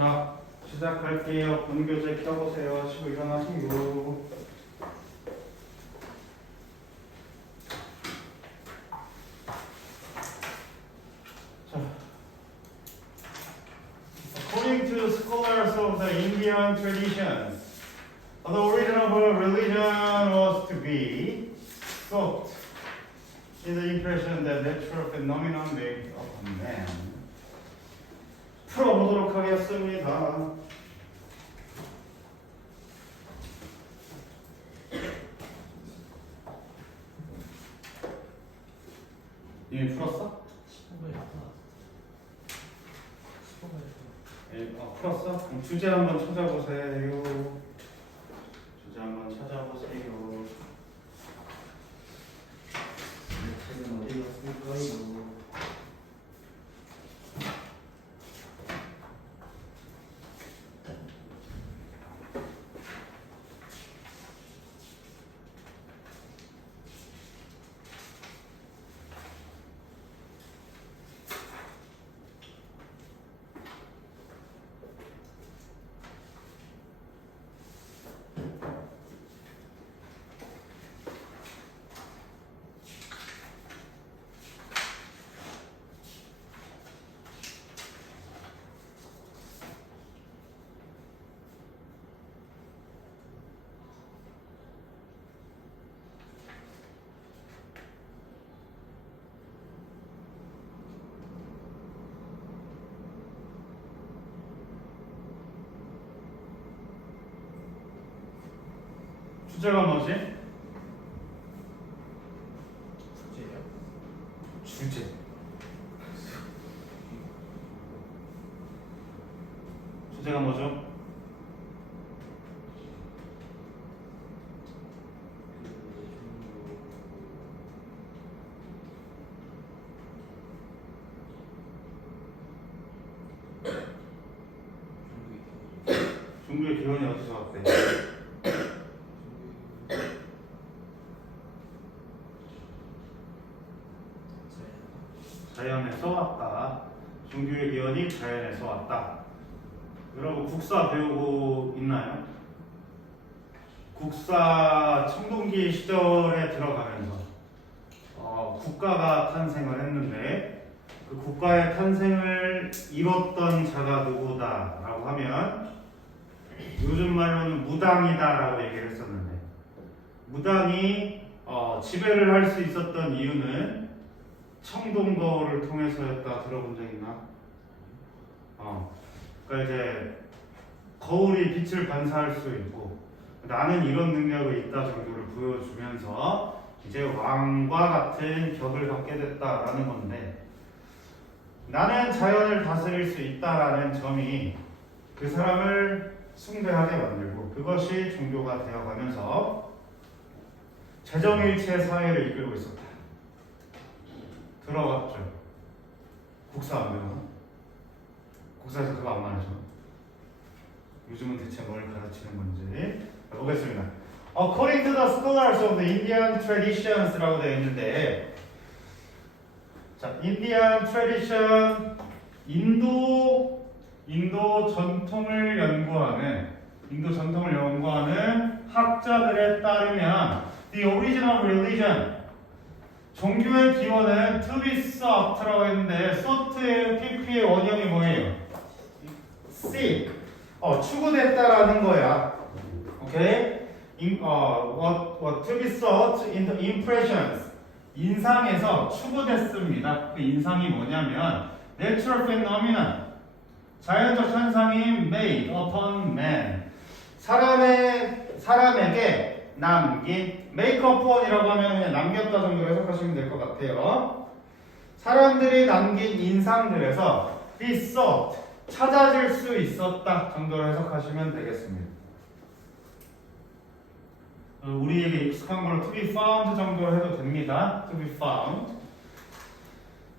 자, 시작할게요. 본교재 켜보세요. 쉬고 일어나시고. 자, according to scholars of the Indian traditions, the origin of a religion was to be sought in the impression that natural phenomena made of man. 풀어보도록 하겠습니다. 이미 풀었어? 15분에 나타났어. 풀었어? 그럼 주제 한번 찾아보세요. 주제 한번 찾아보세요. 책은 어디 갔을까요? 주제가 뭐지? 숙제예요? 주제. 주제가 뭐죠? 종교의 기원이 어디서 왔대? 자연에서 왔다. 종교의 기원이 자연에서 왔다. 여러분 국사 배우고 있나요? 국사 청동기 시절에 들어가면서 국가가 탄생을 했는데 그 국가의 탄생을 이뤘던 자가 누구다라고 하면 요즘 말로는 무당이다라고 얘기를 했었는데 무당이 지배를 할 수 있었던 이유는 청동거울을 통해서였다. 들어본 적 있나? 그러니까 이제 거울이 빛을 반사할 수 있고 나는 이런 능력이 있다 정도를 보여주면서 이제 왕과 같은 격을 갖게 됐다라는 건데 나는 자연을 다스릴 수 있다라는 점이 그 사람을 숭배하게 만들고 그것이 종교가 되어가면서 재정일치의 사회를 이끌고 있었다. 들어봤죠? 국사 안 배우나? 국사에서 그거 안 말하죠? 요즘은 대체 뭘 가르치는 건지 보겠습니다. According to the scholars of the Indian traditions라고 되어 있는데 자, Indian tradition 인도 전통을 연구하는 학자들에 따르면 the origin of religion 종교의 기원은 to be sought라고 했는데 sought의 PP의 원형이 뭐예요? seek 추구됐다라는 거야. 오케이? what to be sought in the impressions 인상에서 추구됐습니다. 그 인상이 뭐냐면 natural phenomenon 자연적 현상이 made upon man 사람에게 남긴 make upon이라고 하면 그냥 남겼다 정도로 해석하시면 될 것 같아요. 사람들이 남긴 인상들에서 be sought 찾아질 수 있었다 정도로 해석하시면 되겠습니다. 우리에게 익숙한 걸로 to be found 정도로 해도 됩니다. to be found.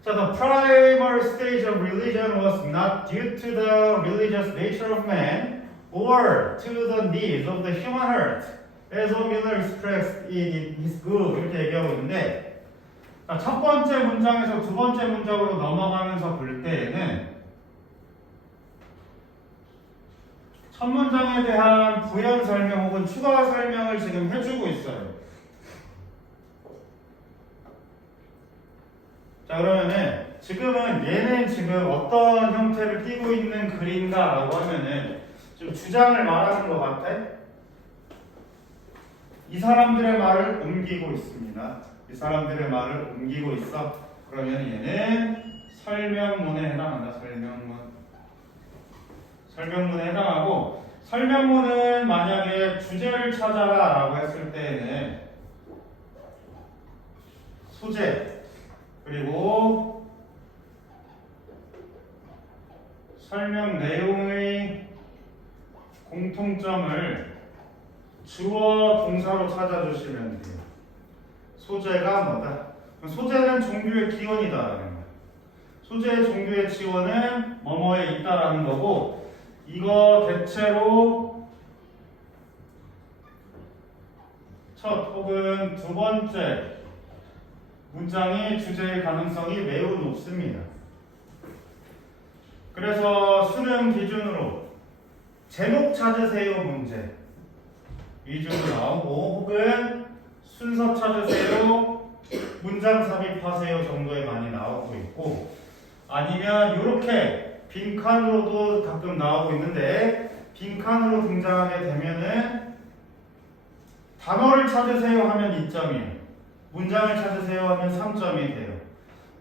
자, the primal stage of religion was not due to the religious nature of man or to the needs of the human heart, as Miller expressed in his book. 이렇게 얘기하고 있는데, 자, 첫 번째 문장에서 두 번째 문장으로 넘어가면서 볼 때에는 첫 문장에 대한 부연 설명 혹은 추가 설명을 지금 해주고 있어요. 자, 그러면은 지금은 얘는 지금 어떤 형태를 띠고 있는 글인가라고 하면은 좀 주장을 말하는 것 같아. 이 사람들의 말을 옮기고 있습니다. 이 사람들의 말을 옮기고 있어. 그러면 얘는 설명문에 해당한다. 설명문에 해당하고, 설명문은 만약에 주제를 찾아라 라고 했을 때에는 소재 그리고 설명 내용의 공통점을 주어 동사로 찾아주시면 돼요. 소재가 뭐다? 소재는 종교의 기원이다라는 거예요. 소재의 종교의 지원은 뭐뭐에 있다라는 거고, 이거 대체로 첫 혹은 두 번째 문장이 주제의 가능성이 매우 높습니다. 그래서 수능 기준으로 제목 찾으세요 문제 위주로 나오고, 혹은 순서 찾으세요, 문장 삽입하세요 정도에 많이 나오고 있고, 아니면 이렇게 빈칸으로도 가끔 나오고 있는데, 빈칸으로 등장하게 되면은 단어를 찾으세요 하면 2점이에요. 문장을 찾으세요 하면 3점이 돼요.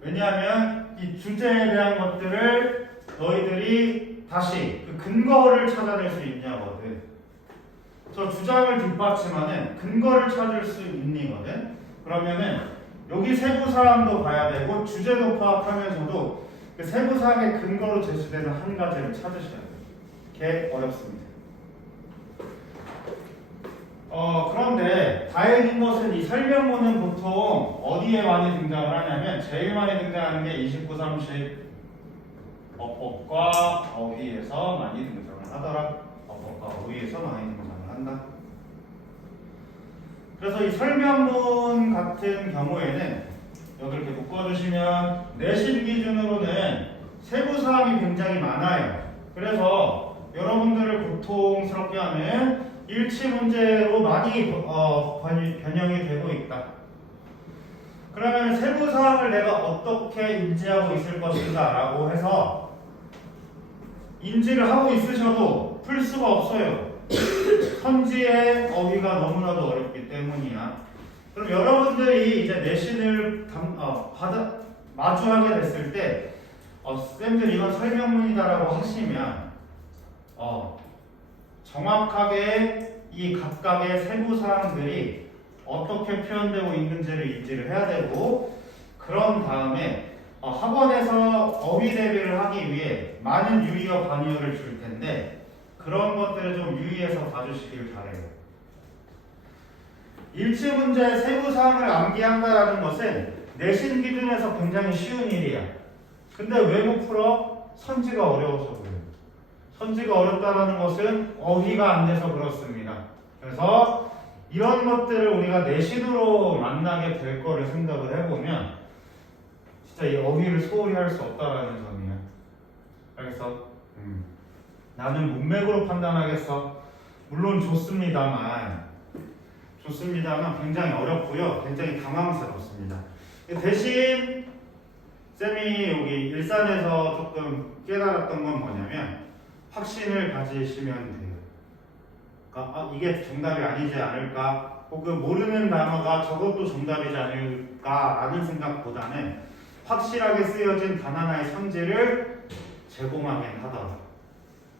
왜냐하면 이 주제에 대한 것들을 너희들이 다시 그 근거를 찾아낼 수 있냐거든. 저 주장을 뒷받침하는 근거를 찾을 수 있니거든. 그러면은 여기 세부사항도 봐야 되고 주제도 파악하면서도 그 세부사항의 근거로 제시되는 한 가지를 찾으셔야 돼요. 그게 어렵습니다. 그런데 다행인 것은 이 설명문은 보통 어디에 많이 등장을 하냐면, 제일 많이 등장하는 게 29, 30 어법과 어휘에서 많이 등장을 하더라. 어법과 어휘에서 많이 등장을 한다. 그래서 이 설명문 같은 경우에는 여기 이렇게 묶어주시면 내신 기준으로는 세부사항이 굉장히 많아요. 그래서 여러분들을 고통스럽게 하는 일치 문제로 많이 변형이 되고 있다. 그러면 세부사항을 내가 어떻게 인지하고 있을 것인가 라고 해서 인지를 하고 있으셔도 풀 수가 없어요. 선지의 어휘가 너무나도 어렵기 때문이야. 그럼 여러분들이 이제 내신을 마주하게 됐을 때 쌤들 이건 설명문이다라고 하시면 정확하게 이 각각의 세부사항들이 어떻게 표현되고 있는지를 인지를 해야 되고, 그런 다음에 학원에서 어휘 대비를 하기 위해 많은 유의어 반유어를 줄 텐데, 그런 것들을 좀 유의해서 봐주시길 바래요. 일치 문제 세부사항을 암기한다는 것은 내신 기준에서 굉장히 쉬운 일이야. 근데 왜 못 풀어? 선지가 어려워서 그래요. 선지가 어렵다는 것은 어휘가 안 돼서 그렇습니다. 그래서 이런 것들을 우리가 내신으로 만나게 될 거를 생각을 해보면 진짜 이 어휘를 소홀히 할 수 없다라는 점이야. 그래서 나는 문맥으로 판단하겠어. 물론 좋습니다만 굉장히 어렵고요. 굉장히 당황스럽습니다. 대신 쌤이 여기 일산에서 조금 깨달았던 건 뭐냐면, 확신을 가지시면 돼요. 그러니까 이게 정답이 아니지 않을까, 혹은 모르는 단어가 저것도 정답이지 않을까라는 생각보다는 확실하게 쓰여진 단 하나의 선지를 제공하긴 하더라.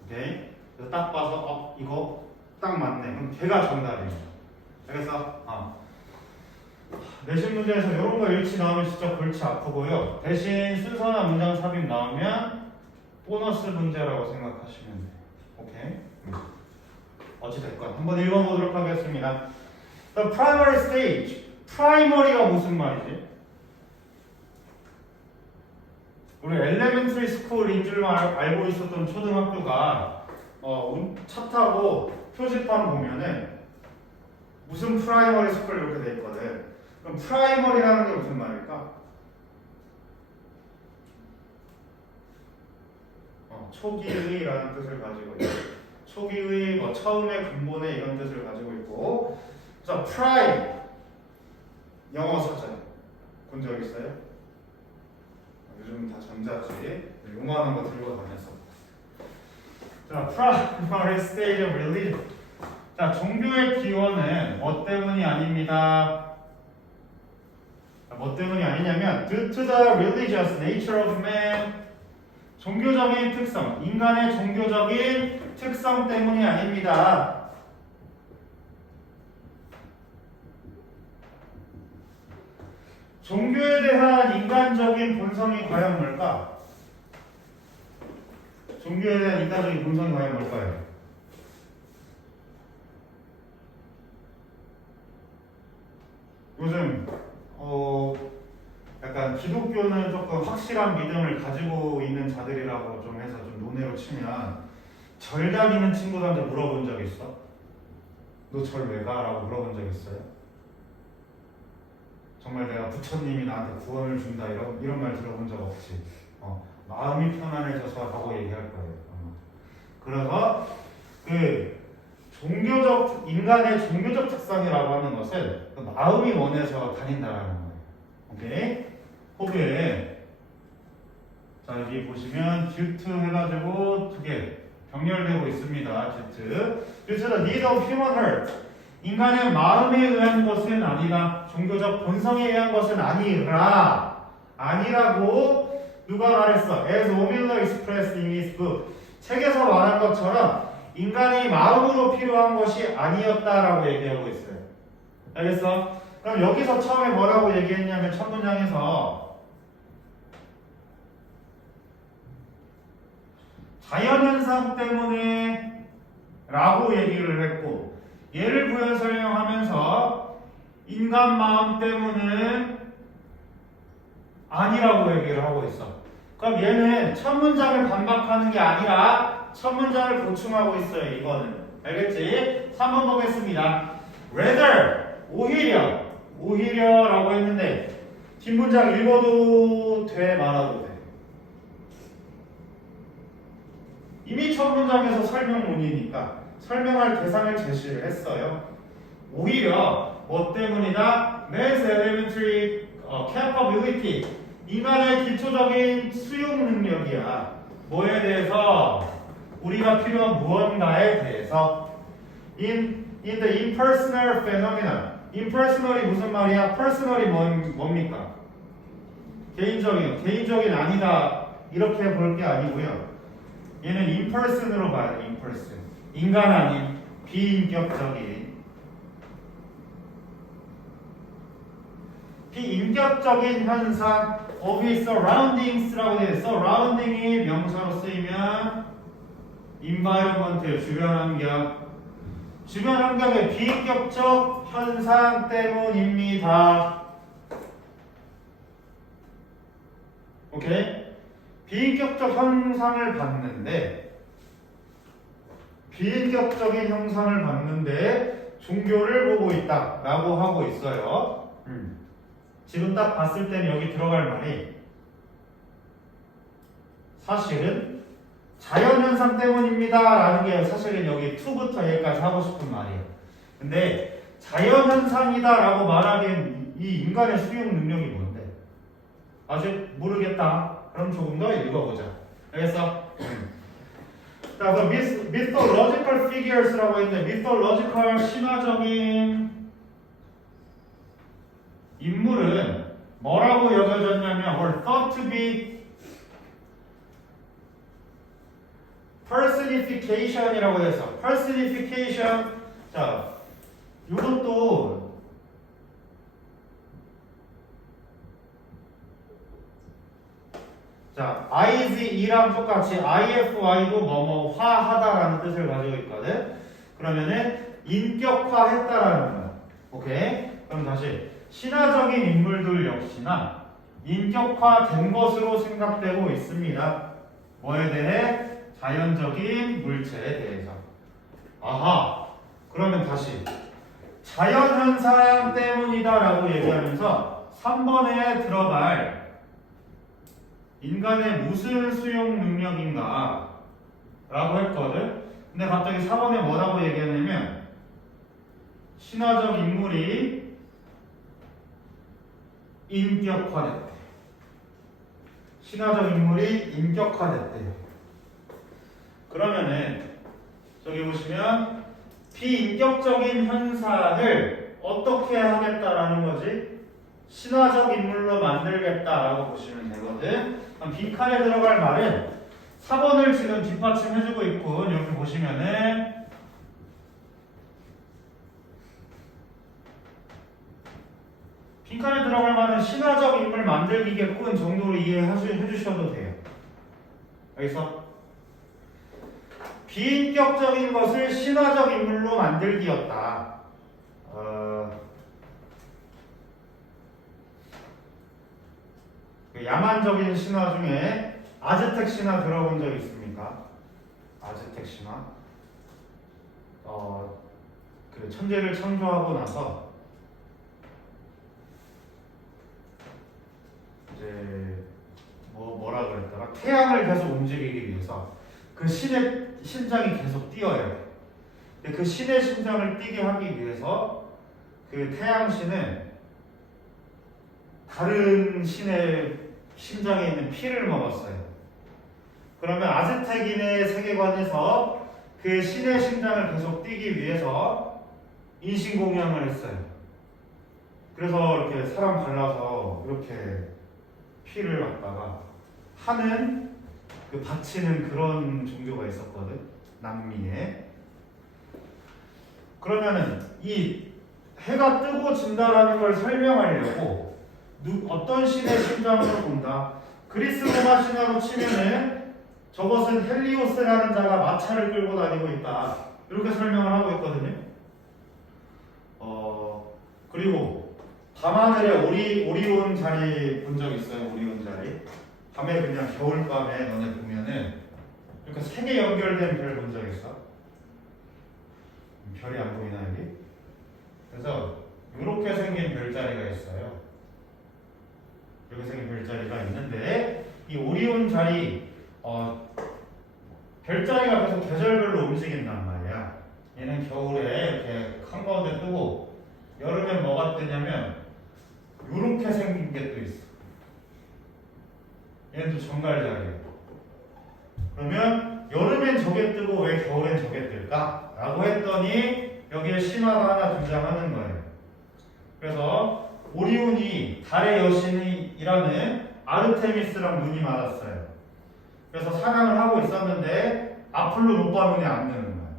오케이? 그래서 딱 봐서 이거 딱 맞네. 그럼 걔가 정답이에요. 그래서 내신 문제에서 이런 거 일치 나오면 진짜 골치 아프고요. 대신 순서나 문장 삽입 나오면 보너스 문제라고 생각하시면 돼요. 오케이? 어찌됐건 한번 읽어보도록 하겠습니다. The primary stage. primary가 무슨 말이지? 우리 elementary school인 줄만 알고 있었던 초등학교가 차 타고 표지판 보면은 무슨 프라이머리 스쿨 이렇게 돼 있거든. 그럼 프라이머리라는 게 무슨 말일까? 초기의라는 뜻을 가지고 있어요. 초기의 뭐 처음의 근본의 이런 뜻을 가지고 있고, 그래서 prime 영어 사전 본 적 있어요? 요즘 다 전자지. 요만한 거 들고 다녔어. 자, primary stage of religion. 자, 종교의 기원은 뭐 때문이 아닙니다. 뭐 때문이 아니냐면 due to the religious nature of man. 종교적인 특성, 인간의 종교적인 특성 때문이 아닙니다. 종교에 대한 인간적인 본성이 과연 뭘까? 종교에 대한 인간적인 본성이 과연 뭘까요? 요즘 약간 기독교는 조금 확실한 믿음을 가지고 있는 자들이라고 좀 해서 좀 논외로 치면 절 다니는 친구들한테 물어본 적 있어? 너 절 왜 가? 라고 물어본 적 있어요? 정말 내가 부처님이 나한테 구원을 준다 이런 말 들어본 적 없지. 마음이 편안해져서 라고 얘기할 거예요. 그래서 그 종교적 인간의 종교적 특성이라고 하는 것은 그 마음이 원해서 다닌다라는 거예요. 오케이? 혹은 자 여기 보시면 due to 해가지고 두 개 병렬되고 있습니다. due to the need of human heart. 인간의 마음에 의한 것은 아니다. 종교적 본성에 의한 것은 아니라고 누가 말했어? As O'Miller expressed in his book. 책에서 말한 것처럼 인간이 마음으로 필요한 것이 아니었다라고 얘기하고 있어요. 알겠어? 그럼 여기서 처음에 뭐라고 얘기했냐면 첫 문장에서 자연현상 때문에 라고 얘기를 했고 예를 부여 설명하면서 인간 마음 때문은 아니라고 얘기를 하고 있어. 그럼 얘는 첫 문장을 반박하는 게 아니라 첫 문장을 보충하고 있어요. 이거는 알겠지? 3번 보겠습니다. Rather 오히려라고 했는데 뒷문장 읽어도 돼 말아도 돼? 이미 첫 문장에서 설명문이니까 설명할 대상을 제시를 했어요. 오히려 뭐 때문이다? Man's elementary capability 인간의 기초적인 수용 능력이야. 뭐에 대해서? 우리가 필요한 무언가에 대해서. In the impersonal phenomenon. impersonal이 무슨 말이야? personal이 뭡니까? 개인적인 아니다 이렇게 볼 게 아니고요. 얘는 imperson으로 봐야 돼. imperson. 인간 아닌 비인격적인 현상 of its surroundings라고 되어 있어. surrounding이 명사로 쓰이면 environment, 주변 환경의 비인격적 현상 때문입니다. 오케이? 비인격적 현상을 봤는데 종교를 보고 있다라고 하고 있어요. 지금 딱 봤을 때는 여기 들어갈 말이 사실은 자연현상 때문입니다 라는 게 사실은 여기 to부터 여기까지 하고 싶은 말이에요. 근데 자연현상이다 라고 말하기엔 이 인간의 수용 능력이 뭔데? 아직 모르겠다. 그럼 조금 더 읽어보자. 알겠어? 자, 그럼 mythological figures라고 했는데 mythological 신화적인 인물은 뭐라고 여겨졌냐면 were thought to be personification이라고 해서 personification 자 이것도 자 is 이랑 똑같이 ify도 뭐뭐화하다라는 뜻을 가지고 있거든. 그러면은 인격화했다라는 거야. 오케이? 그럼 다시 신화적인 인물들 역시나 인격화된 것으로 생각되고 있습니다. 뭐에 대해? 자연적인 물체에 대해서. 아하. 그러면 다시 자연현상 때문이다라고 얘기하면서 3번에 들어갈 인간의 무슨 수용 능력인가 라고 했거든. 근데 갑자기 4번에 뭐라고 얘기하냐면 신화적 인물이 인격화됐대. 신화적 인물이 인격화됐대요. 그러면은 저기 보시면 비인격적인 현상을 어떻게 하겠다라는 거지? 신화적 인물로 만들겠다라고 보시면 되거든. 그럼 빈칸에 들어갈 말은 4번을 지금 뒷받침해주고 있고 여기 보시면은 빈칸에 들어갈 말은 신화적 인물 만들기겠군 정도로 이해해주셔도 돼요. 여기서 비인격적인 것을 신화적 인물로 만들기였다. 야만적인 신화 중에 아즈텍 신화 들어본 적 있습니까? 아즈텍 신화. 그 천재를 창조하고 나서 이제 뭐라 그랬더라? 태양을 계속 움직이기 위해서 그 신의 심장이 계속 뛰어야 돼. 근데 그 신의 심장을 뛰게 하기 위해서 그 태양신은 다른 신의 심장에 있는 피를 먹었어요. 그러면 아즈텍인의 세계관에서 그 신의 심장을 계속 뛰기 위해서 인신공양을 했어요. 그래서 이렇게 사람 발라서 이렇게 피를 갖다가 하는 그 바치는 그런 종교가 있었거든. 남미에. 그러면은 이 해가 뜨고 진다라는 걸 설명하려고 어떤 신의 심장으로 본다. 그리스 로마 신화로 치면은 저것은 헬리오스라는 자가 마차를 끌고 다니고 있다. 이렇게 설명을 하고 있거든요. 그리고 밤하늘에 오리온 자리 본 적 있어요? 오리온 자리. 밤에 그냥 겨울밤에 너네 보면은 이렇게 세 개 연결된 별 본 적 있어? 별이 안 보이나 여기? 그래서 이렇게 생긴 별자리가 있어요. 이렇게 생긴 별자리가 있는데 이 오리온 자리 별자리가 계속 계절별로 움직인단 말이야. 얘는 겨울에 이렇게 한가운데 뜨고 여름엔 뭐가 뜨냐면 이렇게 생긴 게 또 있어. 얘는 또 정갈자리예요. 그러면 여름엔 저게 뜨고 왜 겨울엔 저게 뜰까? 라고 했더니 여기에 신화가 하나 등장하는 거예요. 그래서 오리온이 달의 여신이라는 아르테미스랑 눈이 맞았어요. 그래서 사냥을 하고 있었는데 아폴론 오빠 눈에 안 드는 거예요.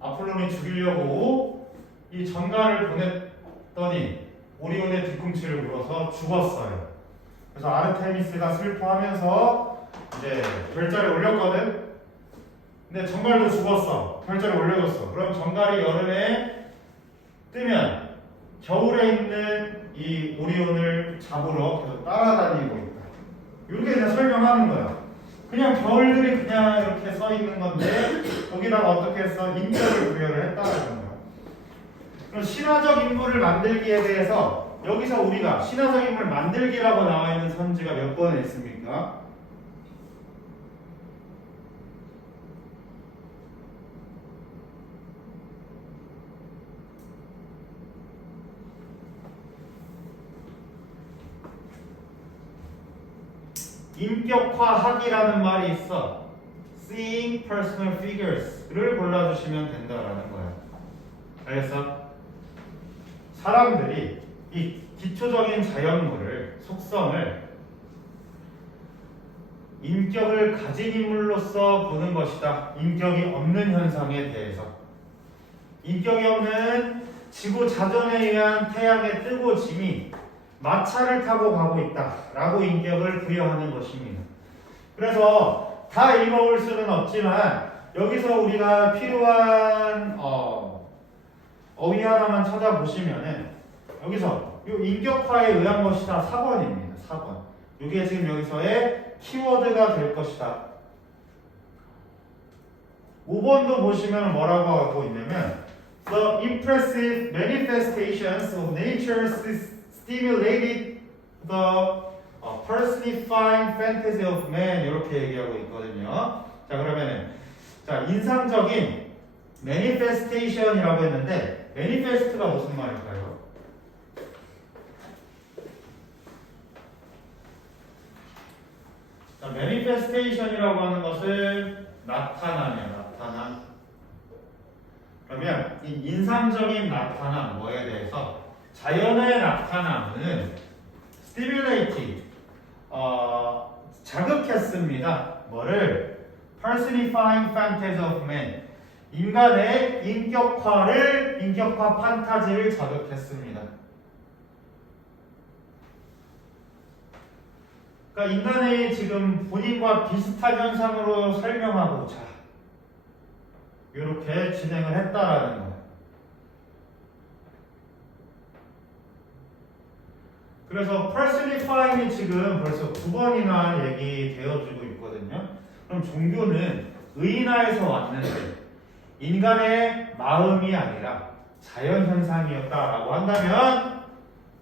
아폴론이 죽이려고 이 전갈을 보냈더니 오리온의 뒤꿈치를 물어서 죽었어요. 그래서 아르테미스가 슬퍼하면서 이제 별자리 올렸거든. 근데 전갈도 죽었어. 별자리 올려줬어. 그럼 전갈이 여름에 뜨면 겨울에 있는 이 오리온을 잡으러 계속 따라다니고 있다. 이렇게 그냥 설명하는 거야. 그냥 별들이 그냥 이렇게 써 있는 건데 여기다가 어떻게 해서 인격을 부여를 했다는 거야. 그럼 신화적 인물을 만들기에 대해서 여기서 우리가 신화적 인물 만들기라고 나와 있는 선지가 몇 번에 있습니까? 인격화하기라는 말이 있어. Seeing personal figures를 골라주시면 된다라는 거야. 알겠어? 사람들이 이 기초적인 자연물을, 속성을 인격을 가진 인물로서 보는 것이다. 인격이 없는 현상에 대해서. 인격이 없는 지구 자전에 의한 태양의 뜨고 짐이 마차를 타고 가고 있다 라고 인격을 부여하는 것입니다. 그래서 다 읽어볼 수는 없지만 여기서 우리가 필요한 어휘 하나만 찾아보시면은 여기서 이 인격화에 의한 것이다 4번입니다. 4번. 이게 지금 여기서의 키워드가 될 것이다. 5번도 보시면 뭐라고 하고 있냐면 The impressive manifestations of nature stimulated the personifying fantasy of man 이렇게 얘기하고 있거든요. 자 그러면은 자 인상적인 manifestation이라고 했는데 manifest가 무슨 말일까요? 자, manifestation이라고 하는 것은 나타남이야, 나타남. 그러면 이 인상적인 나타남 뭐에 대해서 자연의 나타남은 stimulated 자극했습니다. 뭐를? personifying fantasy of man 인간의 인격화 판타지를 자극했습니다. 그러니까 인간의 지금 본인과 비슷한 현상으로 설명하고자 이렇게 진행을 했다라는 거예요. 그래서 personifying이 지금 벌써 9번이나 얘기되어지고 있거든요. 그럼 종교는 의인화에서 왔는데 인간의 마음이 아니라 자연현상이었다라고 한다면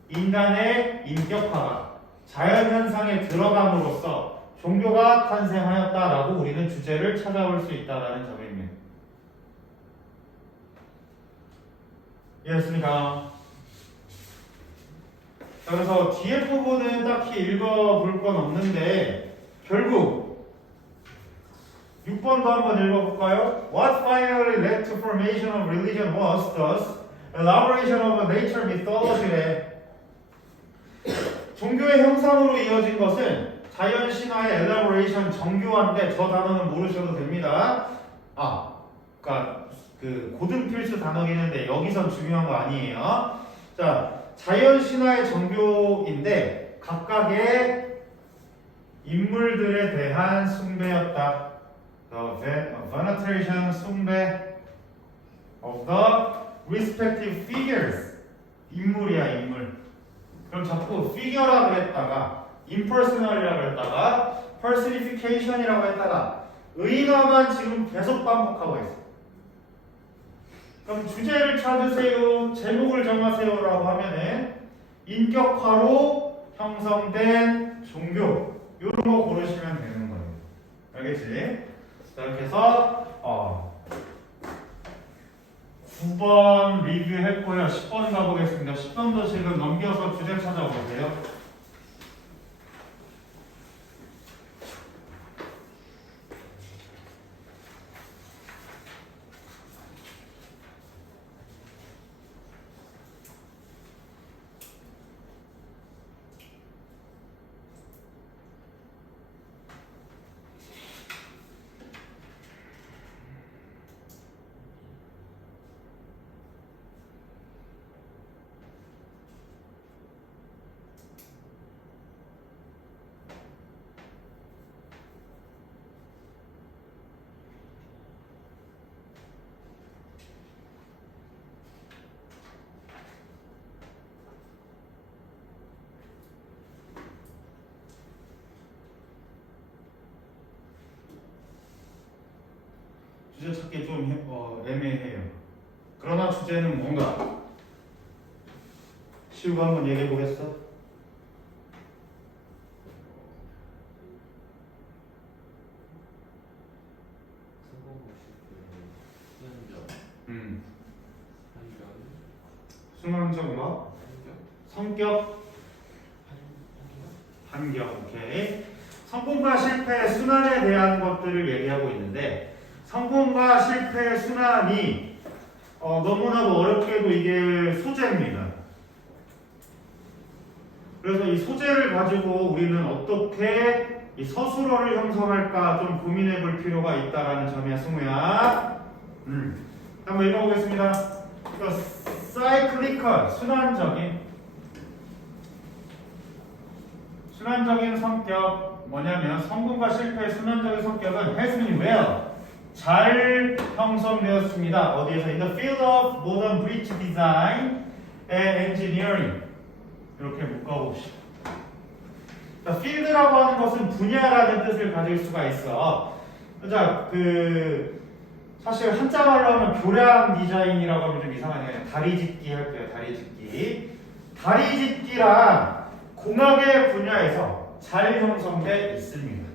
인간의 인격화가 자연현상에 들어감으로써 종교가 탄생하였다라고 우리는 주제를 찾아볼 수 있다는 점입니다. 이해했습니까? 자, 그래서 뒤에 부분은 딱히 읽어볼 건 없는데 결국 6번도 한번 읽어볼까요? What finally led to formation of religion was thus elaboration of a nature mythology. 종교의 형상으로 이어진 것은 자연신화의 elaboration 정교한데 저 단어는 모르셔도 됩니다. 그러니까 그 고등필수 단어긴 한데 여기선 중요한 거 아니에요. 자, 자연신화의 정교인데 각각의 인물들에 대한 숭배였다. The veneration 숭배 of the respective figures. 인물이야, 인물. 그럼 자꾸 figure라 그랬다가 impersonal이라 그랬다가 personification이라고 했다가 의인화만 지금 계속 반복하고 있어. 그럼 주제를 찾으세요, 제목을 정하세요라고 하면은 인격화로 형성된 종교 이런 거 고르시면 되는 거예요. 알겠지? 자, 이렇게 해서 9번 리뷰했고요. 10번 가보겠습니다. 10번도 지금 넘겨서 주제 찾아보세요. 주제 찾기 좀 애매해요. 그러나 주제는 뭔가 시우가 한번 얘기해 보겠어? 순환적 뭐? 성격? 환경. 오케이. 성공과 실패, 순환에 대한 것들을 얘기하고 있는데 성공과 실패, 순환이 너무나도 어렵게도 이게 소재입니다. 그래서 이 소재를 가지고 우리는 어떻게 이 서술어를 형성할까 좀 고민해 볼 필요가 있다라는 점이야, 승우야. 한번 읽어보겠습니다. 사이클리컬, 순환적인 성격 뭐냐면 성공과 실패의 순환적인 성격은 has been well 잘 형성되었습니다. 어디에서? In the field of modern bridge design and engineering. 이렇게 묶어봅시다. 자, field라고 하는 것은 분야라는 뜻을 가질 수가 있어. 자, 사실 한자말로 하면 교량 디자인이라고 하면 좀 이상하네. 다리짓기 할게요. 다리짓기랑 공학의 분야에서 잘 형성돼 있습니다.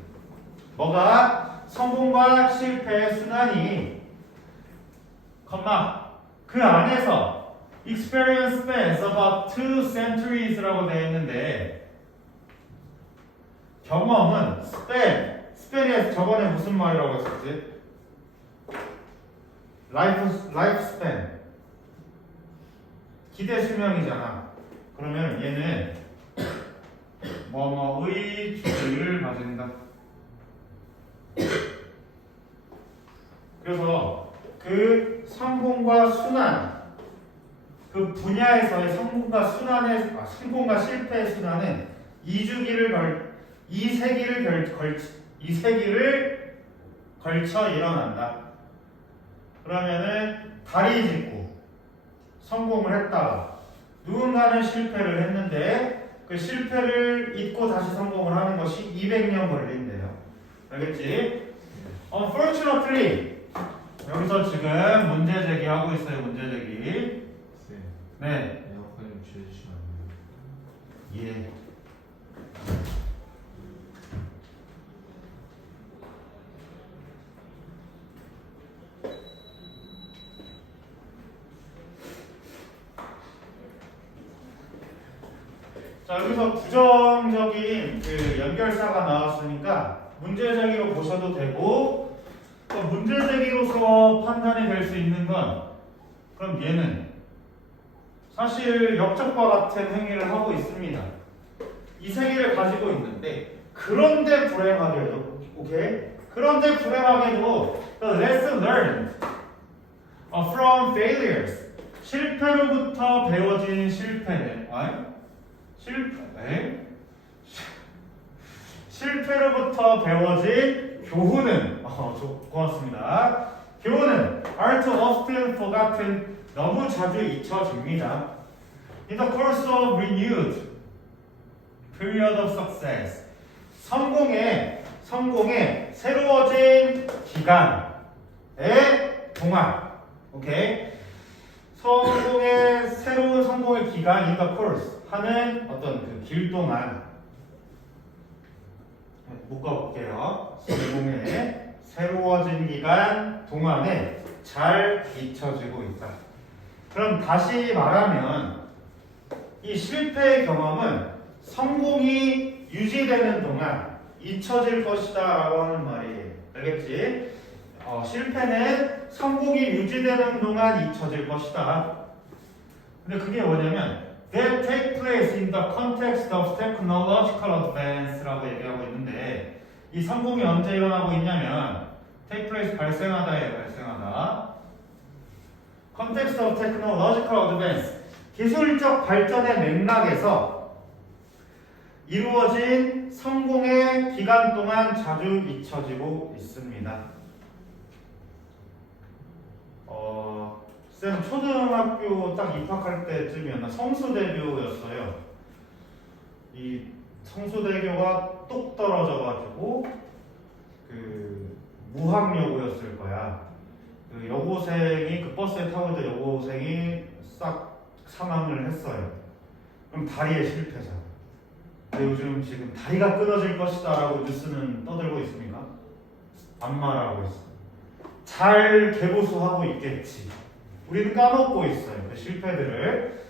뭐가? 성공과 실패의 순환이 그 안에서 experience spans about 2 centuries라고 되어 있는데 경험은 span이 저번에 무슨 말이라고 했었지? life span 기대 수명이잖아. 그러면 얘는 뭐뭐의 주기를 가진다. 그래서 그 성공과 순환, 그 분야에서의 성공과 실패의 순환은 이 세기를 걸쳐 일어난다. 그러면은 다리 짚고 성공을 했다가 누군가는 실패를 했는데 그 실패를 잊고 다시 성공을 하는 것이 200년 걸린대요. 알겠지? Unfortunately 여기서 지금 문제 제기하고 있어요. 문제 제기. 네. 에어컨 좀 줄여주시면 안 돼요? 예. 자, 여기서 부정적인 그 연결사가 나왔으니까 문제 제기로 보셔도 되고 또 문제 제기로서 판단이 될 수 있는 건 그럼 얘는 사실 역적과 같은 행위를 하고 있습니다. 이 세계를 가지고 있는데 그런데 불행하게도 그런데 불행하게도 the lesson learned from failures 실패로부터 배워진 실패로부터 배워진 교훈은 고맙습니다. 교훈은 are too often forgotten 너무 자주 잊혀집니다. In the course of renewed period of success 성공의 새로워진 기간의 동안 새로운 성공의 기간 in the course 하는 어떤 그 길 동안 묶어볼게요. 성공의 새로워진 기간 동안에 잘 잊혀지고 있다. 그럼 다시 말하면 이 실패의 경험은 성공이 유지되는 동안 잊혀질 것이다 라고 하는 말이에요. 알겠지? 실패는 성공이 유지되는 동안 잊혀질 것이다. 근데 그게 뭐냐면 that take place in the context of technological advance라고 얘기하고 있는데 이 성공이 언제 일어나고 있냐면 take place 발생하다예요. 발생하다. context of technological advance 기술적 발전의 맥락에서 이루어진 성공의 기간 동안 자주 잊혀지고 있습니다. 쌤 초등학교 딱 입학할 때쯤이었나 성수대교였어요. 이 성수대교가 뚝 떨어져가지고 그 무학여고였을 거야. 그 여고생이 그 버스에 타고 있던 여고생이 싹 사망을 했어요. 그럼 다리에 실패잖아. 근데 요즘 지금 다리가 끊어질 것이다라고 뉴스는 떠들고 있습니까? 안 말하고 있어. 잘 개보수하고 있겠지. 우리는 까먹고 있어요. 그 실패들을.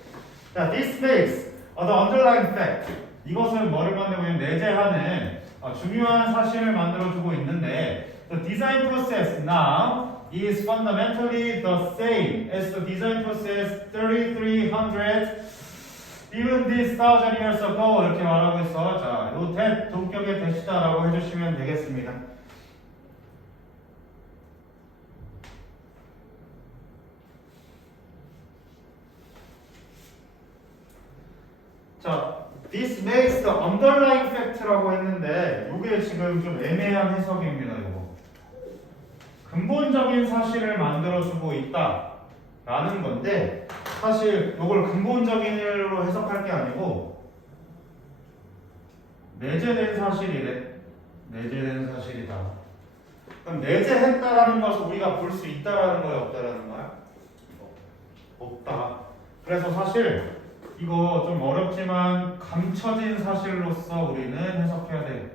자, this makes the underlying fact. 이것은 뭐를 만들고 내재하는 중요한 사실을 만들어주고 있는데 the design process now is fundamentally the same as the design process 3300 even this 1000 years ago 이렇게 말하고 있어. 자, 요 that 동격의 대시다라고 해주시면 되겠습니다. 자, this makes the underlying fact라고 했는데 이게 지금 좀 애매한 해석입니다. 이거 근본적인 사실을 만들어주고 있다라는 건데 사실 이걸 근본적인으로 해석할 게 아니고 내재된 사실이래. 내재된 사실이다. 그럼 내재했다라는 것을 우리가 볼 수 있다라는 거야, 없다라는 거야? 없다. 그래서 사실 이거 좀 어렵지만 감춰진 사실로서 우리는 해석해야 돼.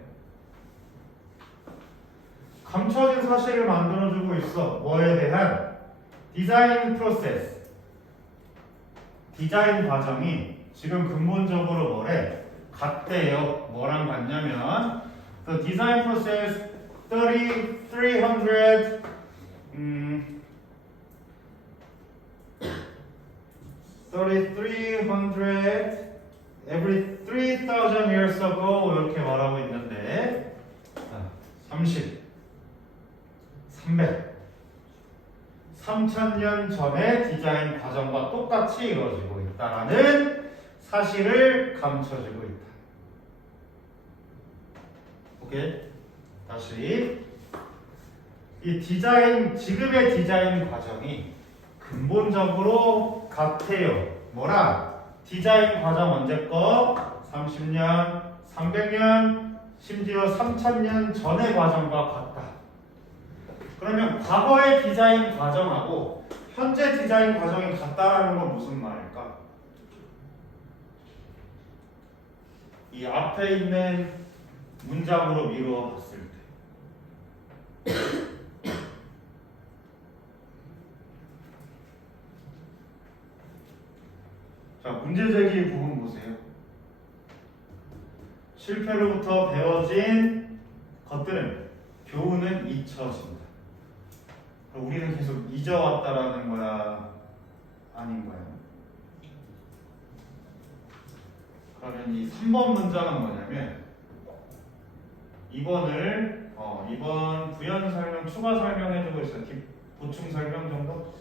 감춰진 사실을 만들어주고 있어. 뭐에 대한? 디자인 프로세스, 디자인 과정이 지금 근본적으로 뭐래? 같대요. 뭐랑 같냐면 the design process 300 every 3,000 years ago 이렇게 말하고 있는데 30, 300 3,000년 전의 디자인 과정과 똑같이 이루어지고 있다라는 사실을 감춰주고 있다. 오케이? 다시 이 디자인, 지금의 디자인 과정이 근본적으로 같아요. 뭐라? 디자인 과정 언제 거? 30년, 300년, 심지어 3,000년 전의 과정과 같다. 그러면 과거의 디자인 과정하고 현재 디자인 과정이 같다라는 건 무슨 말일까? 이 앞에 있는 문장으로 미루어 봤을 때 자, 문제제기 부분 보세요. 실패로부터 배워진 것들은 교훈은 잊혀진다. 우리는 계속 잊어왔다라는 거야? 아닌 거야? 그러면 이 3번 문장은 뭐냐면 이번 부연 설명, 추가 설명해주고 있어요. 보충 설명 정도?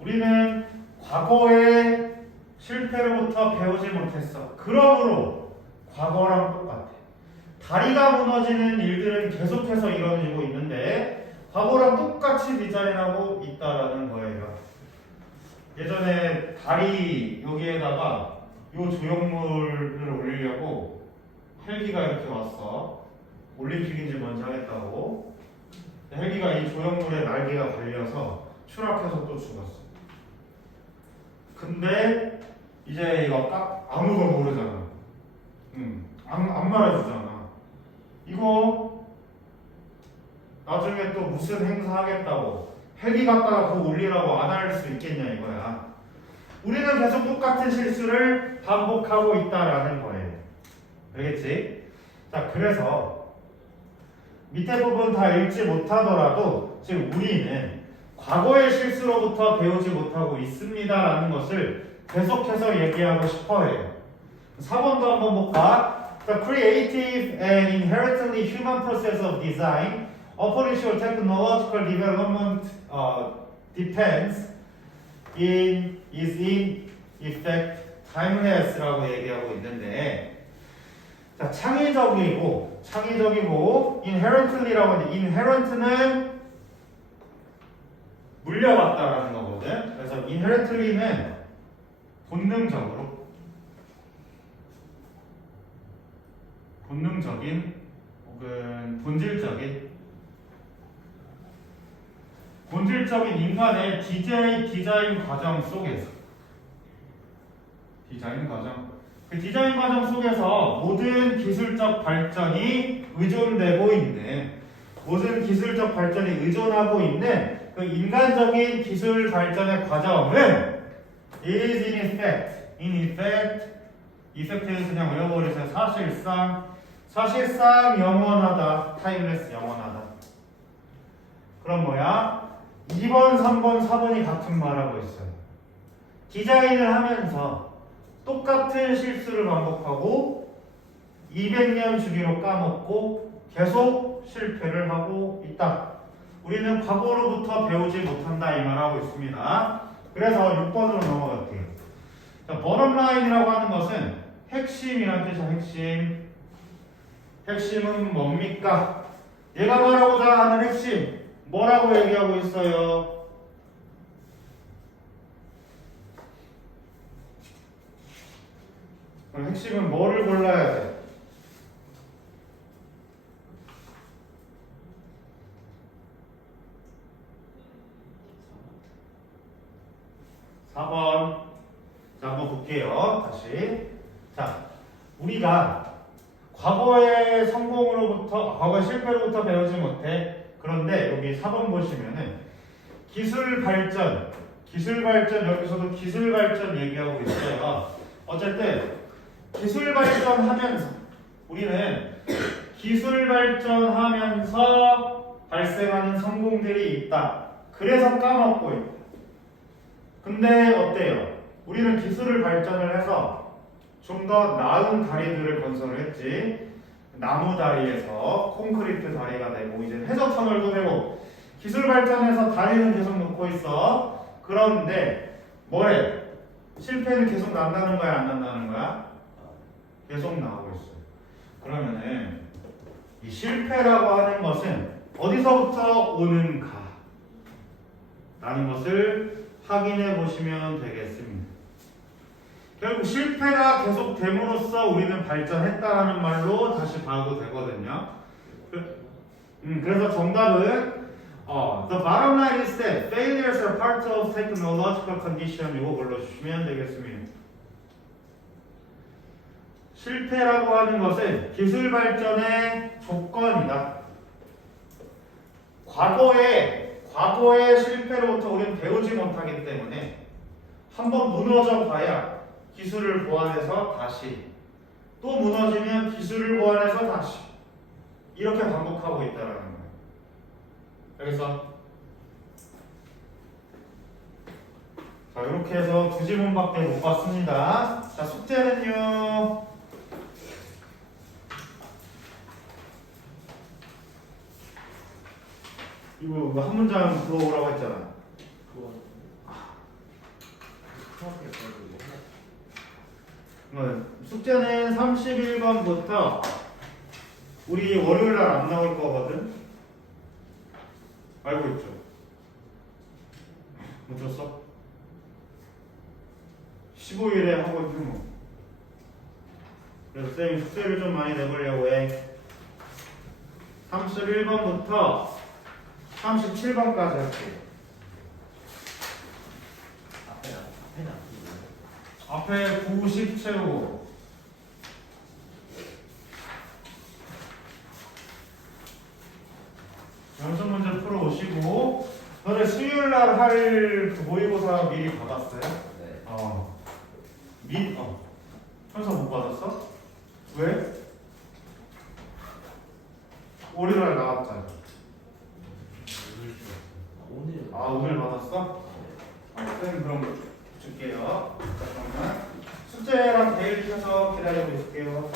우리는 과거의 실패로부터 배우지 못했어. 그러므로 과거랑 똑같아. 다리가 무너지는 일들은 계속해서 이루어지고 있는데 과거랑 똑같이 디자인하고 있다라는 거예요. 예전에 다리 여기에다가 요 조형물을 올리려고 헬기가 이렇게 왔어. 올림픽인지 뭔지 하겠다고. 헬기가 이 조형물에 날개가 걸려서 추락해서 또 죽었어. 근데 이제 이거 딱 아무도 모르잖아. 안 말해주잖아. 이거 나중에 또 무슨 행사 하겠다고 헬기 갖다가 그거 올리라고 안 할 수 있겠냐 이거야. 우리는 계속 똑같은 실수를 반복하고 있다라는 거예요. 알겠지? 자, 그래서 밑에 부분 다 읽지 못하더라도 지금 우리는 과거의 실수로부터 배우지 못하고 있습니다라는 것을 계속해서 얘기하고 싶어 해요. 4번도 한번 볼까? The creative and inherently human process of design upon which your technological development depends is in effect timeless라고 얘기하고 있는데, 자, 창의적이고 inherently라고 하는데 inherent는 물려받다라는 거거든. 그래서 inherently는 본능적인 혹은 본질적인 인간의 디자인 과정 속에서 그 디자인 과정 속에서 모든 기술적 발전이 의존하고 있는 그 인간적인 기술 발전의 과정은 is in effect effect는 그냥 외워버리세요. 사실상 영원하다. timeless 영원하다. 그럼 뭐야? 2번, 3번, 4번이 같은 말하고 있어요. 디자인을 하면서 똑같은 실수를 반복하고 200년 주기로 까먹고 계속 실패를 하고 있다. 우리는 과거로부터 배우지 못한다 이 말하고 있습니다. 그래서 6번으로 넘어갈게요. 자, bottom line이라고 하는 것은 핵심이란 뜻이야. 핵심은 뭡니까? 얘가 말하고자 하는 핵심 뭐라고 얘기하고 있어요? 그럼 핵심은 뭐를 골라야 돼? 4번. 자, 한번 볼게요. 다시. 자, 우리가 과거의 실패로부터 배우지 못해. 그런데 여기 4번 보시면은 기술 발전 여기서도 기술 발전 얘기하고 있어요. 어쨌든 기술 발전하면서 우리는 기술 발전하면서 발생하는 성공들이 있다. 그래서 까먹고 있다. 근데 어때요? 우리는 기술을 발전을 해서 좀 더 나은 다리들을 건설을 했지. 나무 다리에서 콘크리트 다리가 되고 이제 해저 터널도 되고 기술 발전해서 다리는 계속 놓고 있어. 그런데 뭐래? 실패는 계속 난다는 거야, 안 난다는 거야? 계속 나오고 있어. 그러면은 이 실패라고 하는 것은 어디서부터 오는가? 라는 것을 확인해 보시면 되겠습니다. 결국 실패가 계속 됨으로써 우리는 발전했다라는 말로 다시 봐도 되거든요. 그래서 정답은 the bottom line is that failures are part of technological condition. 이거 불러주시면 되겠습니다. 실패라고 하는 것은 기술 발전의 조건이다. 과거의 실패로부터 우리는 배우지 못하기 때문에 한번 무너져 봐야 기술을 보완해서 다시 또 무너지면 기술을 보완해서 다시 이렇게 반복하고 있다는 거예요. 여기서 자 이렇게 해서 두 지문밖에 못 봤습니다. 자 숙제는요. 이거 한 문장 들어오라고 했잖아. 숙제는 31번부터 우리 월요일 날 안 나올 거거든. 알고 있죠? 못 줬어? 15일에 하고 있는 거. 그래서 쌤이 숙제를 좀 많이 내보려고 해. 31번부터 37번까지 할게요. 앞에 90 채우고 연습 문제 풀어 오시고 너네 수요일날 할 그 모의고사 미리 받았어요? 네. 현서 못 받았어? 왜? 월요일날 나왔잖아. 오늘 받았어? 쌤 그럼 줄게요. 잠깐만. 숙제랑 데일리 켜서 기다리고 있을게요.